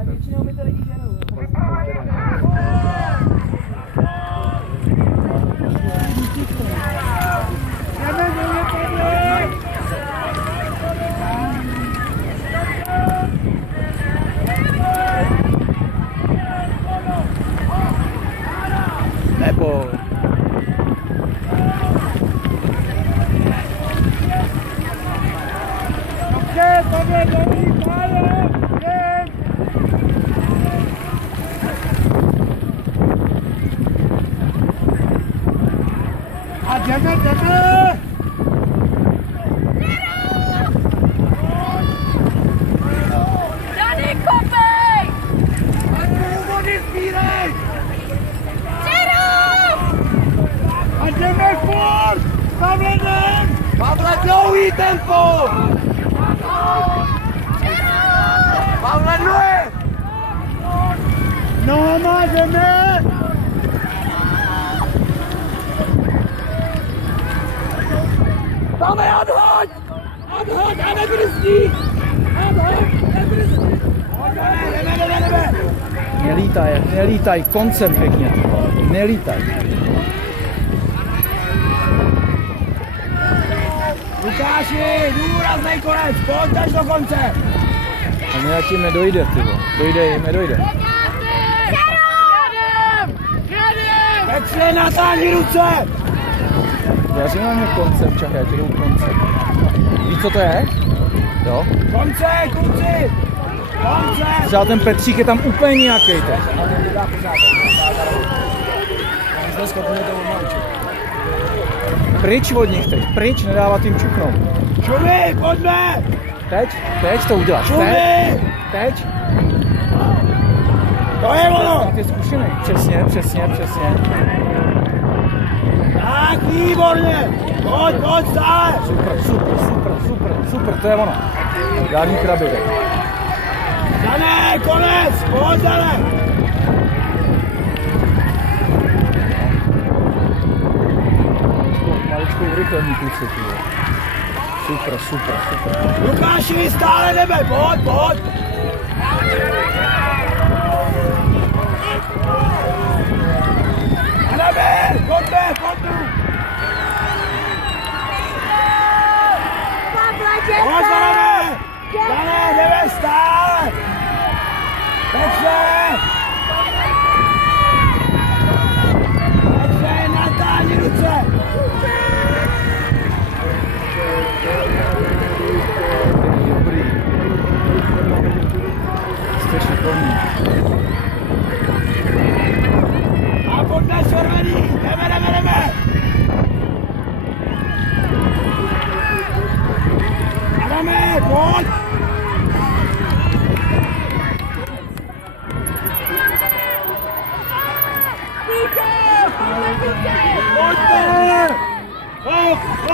A většinou mi to lidi žerou. Nebo a jdeme! Dany, kopej! Vody sbírej! Čerov! A jdeme furt! Pavle, jdem! Pavle, dlouhý tempo! Pavle, dlouhý! Nohama, jdeme! Pavle, odhoď! Odhoď a nebrzdí! Odhoď, nebrzdí! Jdeme! nelítaj, koncem pěkně, nelítaj. Lukáši, důraznej konec, pojď až do konce! A nějak jim nedojde, tyvo. Dojde. Petře, natáhni ruce! Daří na mě koncem, čakaj, já ti jdu koncem. Víš, co to je? Jo? Konce, kluci! Konce! Třeba ten Petřík je tam úplně nějaký teď. Pryč od nich teď, pryč, nedávat jim čuknout. Šumy, pojďme! Teď to uděláš, Šumy! teď. To je ono! Ty zkušený, přesně. Tak, výborně! Pojď, stále! Super, to je ono. Žádný kraby. Dané, konec! Pojď, Dané! Maličkou urychlení kluci. Super. Lukáši, stále jdeme, pojď! Jdeme, pojďme! Pojď, Dané, jdeme stále! Petře, natáhni ruce! Dobrý. Jste šikovní. A pojďme, červený! Jdeme! Jdeme, pojď! Pojďte!